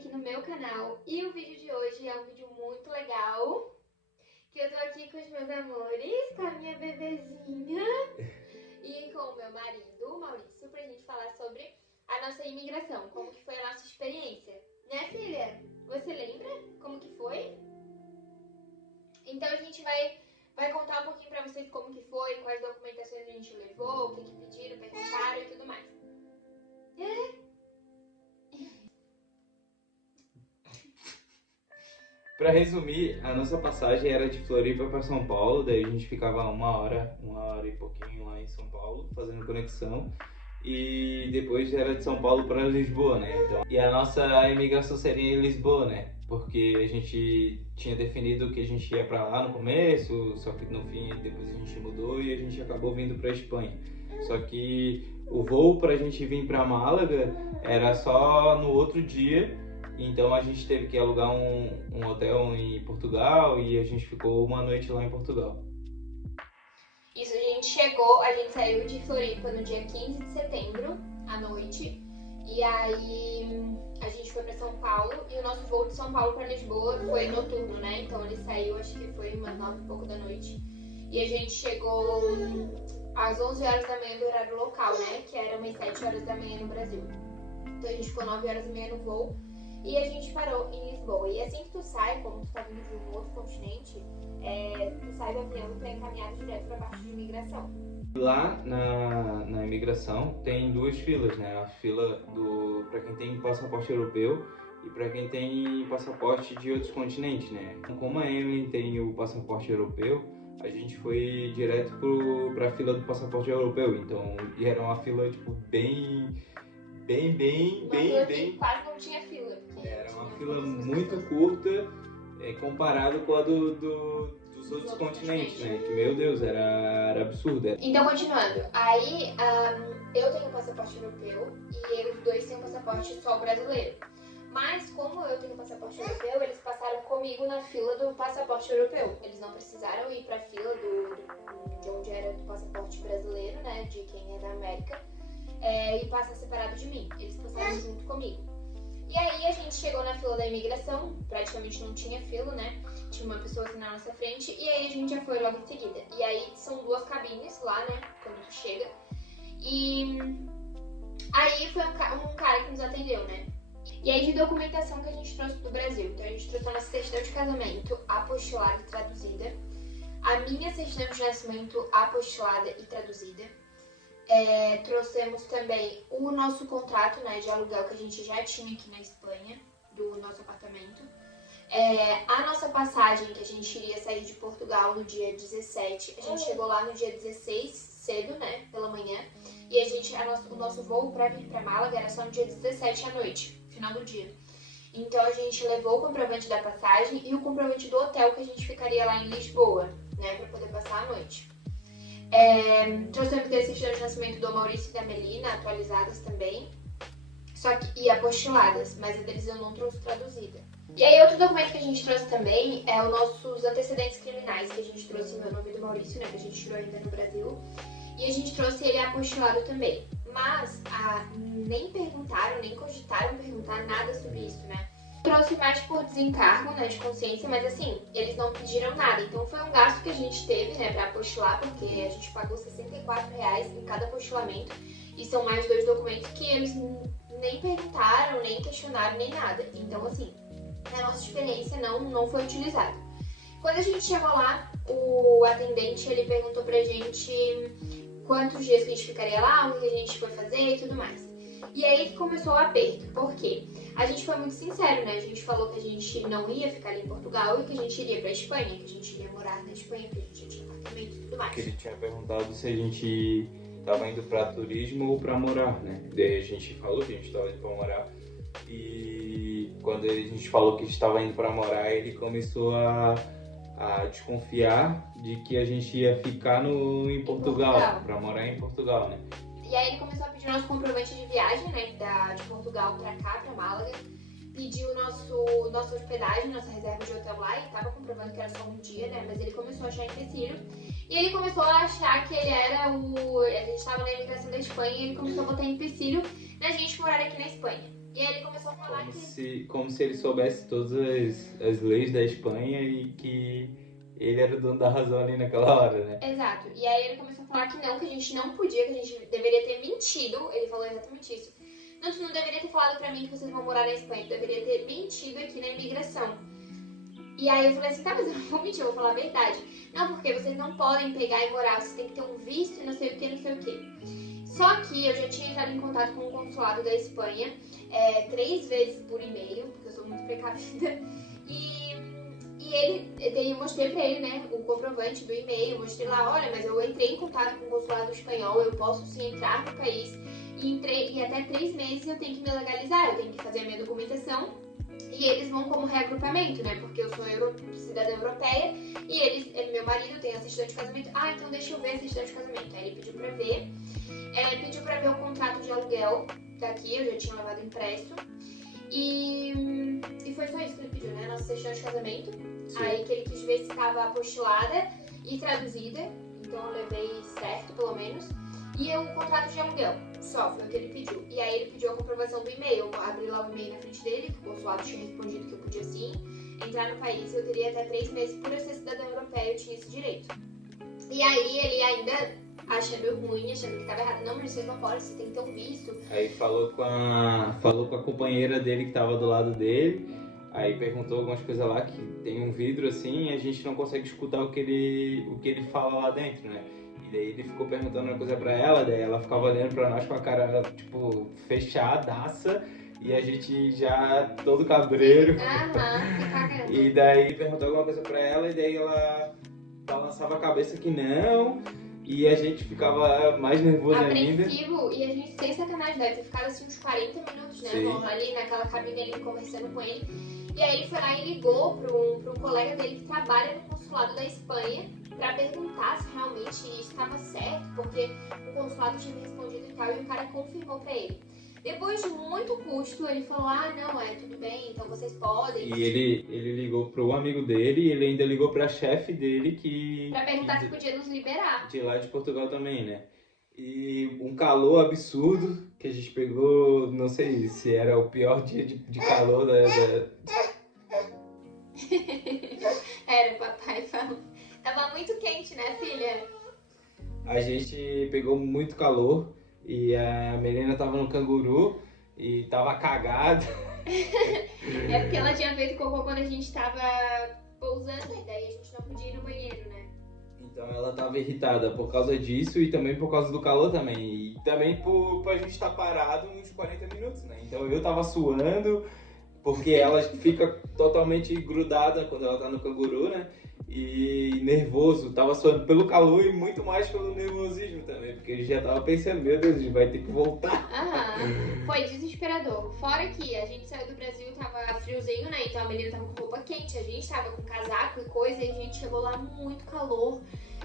aqui no meu canal e o vídeo de hoje é um vídeo muito legal, que eu tô aqui com os meus amores, com a minha bebezinha e com o meu marido, Maurício, pra gente falar sobre a nossa imigração, como que foi a nossa experiência. Né, filha? Você lembra como que foi? Então a gente vai contar um pouquinho pra vocês como que foi, quais documentações a gente levou, o que pediram, perguntaram e tudo mais. Para resumir, a nossa passagem era de Floripa para São Paulo, daí a gente ficava uma hora e pouquinho lá em São Paulo, fazendo conexão, e depois era de São Paulo para Lisboa, né? Então, e a nossa imigração seria em Lisboa, né? Porque a gente tinha definido que a gente ia para lá no começo, só que no fim depois a gente mudou e a gente acabou vindo para Espanha. Só que o voo para a gente vir para Málaga era só no outro dia. Então a gente teve que alugar um hotel em Portugal e a gente ficou uma noite lá em Portugal. Isso, a gente saiu de Floripa no dia 15 de setembro, à noite. E aí a gente foi pra São Paulo e o nosso voo de São Paulo pra Lisboa foi noturno, né? Então ele saiu, acho que foi umas 9 e pouco da noite. E a gente chegou às 11 horas da manhã do horário local, né? Que era umas 7 horas da manhã no Brasil. Então a gente ficou 9 horas e meia no voo. E a gente parou em Lisboa. E assim que tu sai, como tu tá vindo de um outro continente, tu sai do avião e tu é encaminhado direto pra parte de imigração. Lá na imigração tem duas filas, né? A fila para quem tem passaporte europeu e para quem tem passaporte de outros continentes, né? Como a Emily tem o passaporte europeu, a gente foi direto para a fila do passaporte europeu. Então, e era uma fila tipo bem Quase não tinha fila. Era uma fila muito curta comparado com a dos outros continentes, né? Que, meu Deus, era absurdo. Então, continuando. Aí, eu tenho um passaporte europeu e eles dois têm um passaporte só brasileiro. Mas, como eu tenho um passaporte europeu, eles passaram comigo na fila do passaporte europeu. Eles não precisaram ir pra fila de onde era do passaporte brasileiro, né? De quem é da América. E passar separado de mim. Eles passaram junto comigo. E aí a gente chegou na fila da imigração, praticamente não tinha fila, né? Tinha uma pessoa assim na nossa frente, e aí a gente já foi logo em seguida. E aí são duas cabines lá, né? Quando tu chega. E aí foi um cara que nos atendeu, né? E aí de documentação que a gente trouxe do Brasil. Então a gente trouxe a nossa certidão de casamento apostilada e traduzida. A minha certidão de nascimento apostilada e traduzida. Trouxemos também o nosso contrato, né, de aluguel que a gente já tinha aqui na Espanha, do nosso apartamento. A nossa passagem, que a gente iria sair de Portugal no dia 17, a gente chegou lá no dia 16, cedo, né, pela manhã. E o nosso voo para vir para Málaga era só no dia 17 à noite, final do dia. Então a gente levou o comprovante da passagem e o comprovante do hotel que a gente ficaria lá em Lisboa, né, para poder passar a noite. Trouxemos a certidão de nascimento do Maurício e da Melina, atualizadas também, e apostiladas, mas a deles eu não trouxe traduzida. E aí outro documento que a gente trouxe também é os nossos antecedentes criminais, que a gente trouxe o meu nome do Maurício, né, que a gente tirou ainda no Brasil, e a gente trouxe ele apostilado também. Mas nem perguntaram, nem cogitaram perguntar nada sobre isso, né? Trouxe mais por desencargo, né, de consciência, mas assim, eles não pediram nada. Então foi um gasto que a gente teve, né, pra apostilar, porque a gente pagou R$64 em cada apostilamento. E são mais 2 documentos que eles nem perguntaram, nem questionaram, nem nada. Então assim, na nossa experiência não foi utilizado. Quando a gente chegou lá, o atendente, ele perguntou pra gente quantos dias que a gente ficaria lá, o que a gente foi fazer e tudo mais. E aí que começou o aperto, porque a gente foi muito sincero, né? A gente falou que a gente não ia ficar ali em Portugal e que a gente iria pra Espanha, que a gente iria morar na Espanha, porque a gente já tinha apartamento e tudo mais. Que ele tinha perguntado se a gente tava indo pra turismo ou pra morar, né? Daí a gente falou que a gente tava indo pra morar e quando a gente falou que estava indo pra morar, ele começou a desconfiar de que a gente ia ficar em Portugal, pra morar em Portugal, né? E aí ele começou a pedir o nosso comprovante de viagem, né, de Portugal pra cá, pra Málaga. Pediu nossa hospedagem, nossa reserva de hotel lá, e tava comprovando que era só um dia, né, mas ele começou a achar empecilho. E ele começou a achar que ele era a gente tava na imigração da Espanha, e ele começou a botar empecilho na gente morar aqui na Espanha. E aí ele começou a falar Como se ele soubesse todas as leis da Espanha e que ele era o dono da razão ali naquela hora, né? Exato. E aí ele começou a falar que a gente não podia, que a gente deveria ter mentido. Ele falou exatamente isso. Não, tu não deveria ter falado pra mim que vocês vão morar na Espanha. Tu deveria ter mentido aqui na imigração. E aí eu falei assim, tá, mas eu não vou mentir, eu vou falar a verdade. Não, porque vocês não podem pegar e morar, vocês têm que ter um visto e não sei o que, não sei o que. Só que eu já tinha entrado em contato com o consulado da Espanha 3 vezes por e-mail, porque eu sou muito precavida. Eu mostrei pra ele, né, o comprovante do e-mail, mostrei lá, olha, mas eu entrei em contato com o consulado espanhol, eu posso sim entrar no país e até 3 meses eu tenho que me legalizar, eu tenho que fazer a minha documentação e eles vão como reagrupamento, né, porque eu sou cidadã europeia e meu marido tem a certidão de casamento, então deixa eu ver a certidão de casamento, aí ele pediu pra ver, pediu pra ver o contrato de aluguel daqui, eu já tinha levado impresso. E foi só isso que ele pediu, né? Nossa certidão de casamento. Sim. Aí que ele quis ver se estava apostilada e traduzida. Então eu levei certo, pelo menos. E o contrato de aluguel. Só foi o que ele pediu. E aí ele pediu a comprovação do e-mail. Eu abri lá o e-mail na frente dele, que o consulado tinha respondido que eu podia sim entrar no país. Eu teria até 3 meses por eu ser cidadã europeia, eu tinha esse direito. E aí ele ainda achando ruim, achando que estava errado. Não, mas vocês não podem, vocês têm que ter um visto. Aí falou com a companheira dele que tava do lado dele, aí perguntou algumas coisas lá, que tem um vidro assim e a gente não consegue escutar o que ele fala lá dentro, né? E daí ele ficou perguntando uma coisa pra ela, daí ela ficava olhando pra nós com a cara, tipo, fechadaça, e a gente já todo cabreiro. Se cagando. E daí perguntou alguma coisa pra ela e daí ela balançava a cabeça que não. E a gente ficava mais nervoso ainda. Apreensivo, e a gente, sem sacanagem, deve ter ficado assim uns 40 minutos, né? Ali naquela cabine ali conversando com ele. E aí ele foi lá e ligou para um colega dele que trabalha no consulado da Espanha pra perguntar se realmente isso estava certo, porque o consulado tinha me respondido e tal, e o cara confirmou pra ele. Depois de muito custo, ele falou, não, tudo bem, então vocês podem. E ele ligou pro amigo dele e ele ainda ligou pra chefe dele pra perguntar se podia nos liberar. De lá de Portugal também, né? E um calor absurdo, que a gente pegou, não sei se era o pior dia de calor da... Era, papai falou. Tava muito quente, né, filha? A gente pegou muito calor. E a menina tava no canguru e tava cagada. É porque ela tinha feito cocô quando a gente tava pousando e daí a gente não podia ir no banheiro, né? Então ela tava irritada por causa disso e também por causa do calor também. E também por a gente estar parado uns 40 minutos, né? Então eu tava suando, porque ela fica totalmente grudada quando ela tá no canguru, né? E nervoso, tava suando pelo calor e muito mais pelo nervosismo também, porque ele já tava pensando, meu Deus, a gente vai ter que voltar. Foi desesperador. Fora que a gente saiu do Brasil, tava friozinho, né? Então a menina tava com roupa quente, a gente tava com casaco e coisa, e a gente chegou lá muito calor.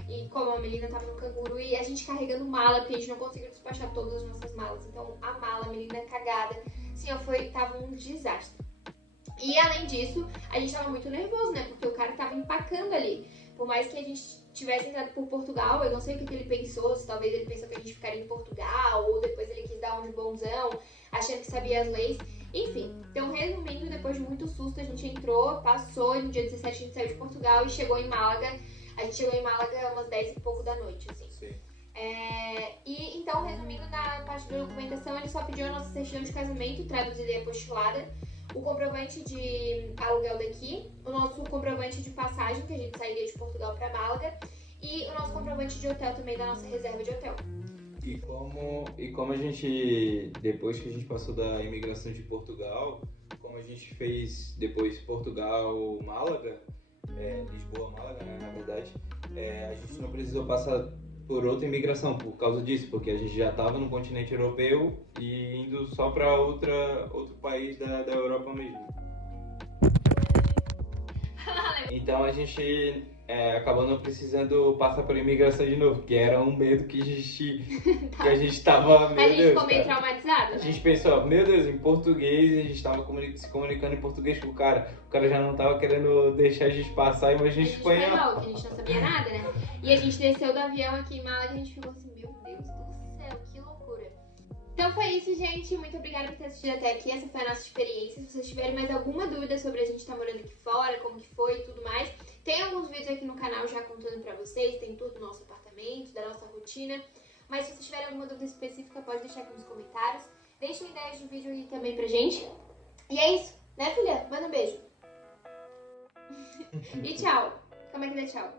E como a menina tava no canguru e a gente carregando mala, porque a gente não conseguiu despachar todas as nossas malas. Então a mala, a menina cagada, assim, tava um desastre. E além disso, a gente tava muito nervoso, né? Porque o cara tava empacando ali. Por mais que a gente tivesse entrado por Portugal, eu não sei o que ele pensou, se talvez ele pensou que a gente ficaria em Portugal, ou depois ele quis dar um de bonzão, achando que sabia as leis. Enfim, então resumindo, depois de muito susto, a gente entrou, passou, e no dia 17 a gente saiu de Portugal e chegou em Málaga. A gente chegou em Málaga umas 10 e pouco da noite, assim. Sim. E então, resumindo, na parte da documentação, ele só pediu a nossa certidão de casamento, traduzida e apostilada, o comprovante de aluguel daqui, o nosso comprovante de passagem, que a gente sairia de Portugal para Málaga, e o nosso comprovante de hotel também, da nossa reserva de hotel. E como a gente, depois que a gente passou da imigração de Portugal, como a gente fez depois Portugal-Málaga, Lisboa-Málaga, né, na verdade, a gente não precisou passar por outra imigração por causa disso, porque a gente já estava no continente europeu e indo só para outro país da Europa mesmo. Então a gente acabou não precisando passar por imigração de novo, que era um medo que a gente tava, meu Deus. A gente ficou meio cara, traumatizado, né? A gente pensou, meu Deus, em português, a gente tava se comunicando em português com o cara já não tava querendo deixar a gente passar, imagina em espanhol. Que a gente não sabia nada, né? E a gente desceu do avião aqui em Málaga e a gente ficou assim, meu Deus do céu, que loucura. Então foi isso, gente. Muito obrigada por ter assistido até aqui. Essa foi a nossa experiência. Se vocês tiverem mais alguma dúvida sobre a gente estar morando aqui fora, como que foi e tudo mais, tem alguns vídeos aqui no canal já contando pra vocês. Tem tudo do nosso apartamento, da nossa rotina. Mas se vocês tiverem alguma dúvida específica, pode deixar aqui nos comentários. Deixem ideias de vídeo aí também pra gente. E é isso, né, filha? Manda um beijo. E tchau. Como é que dá tchau?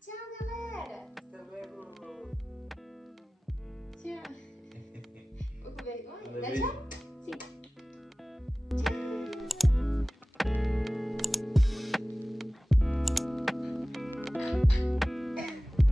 Tchau, galera. Tchau. Ficou com vergonha? Dá tchau.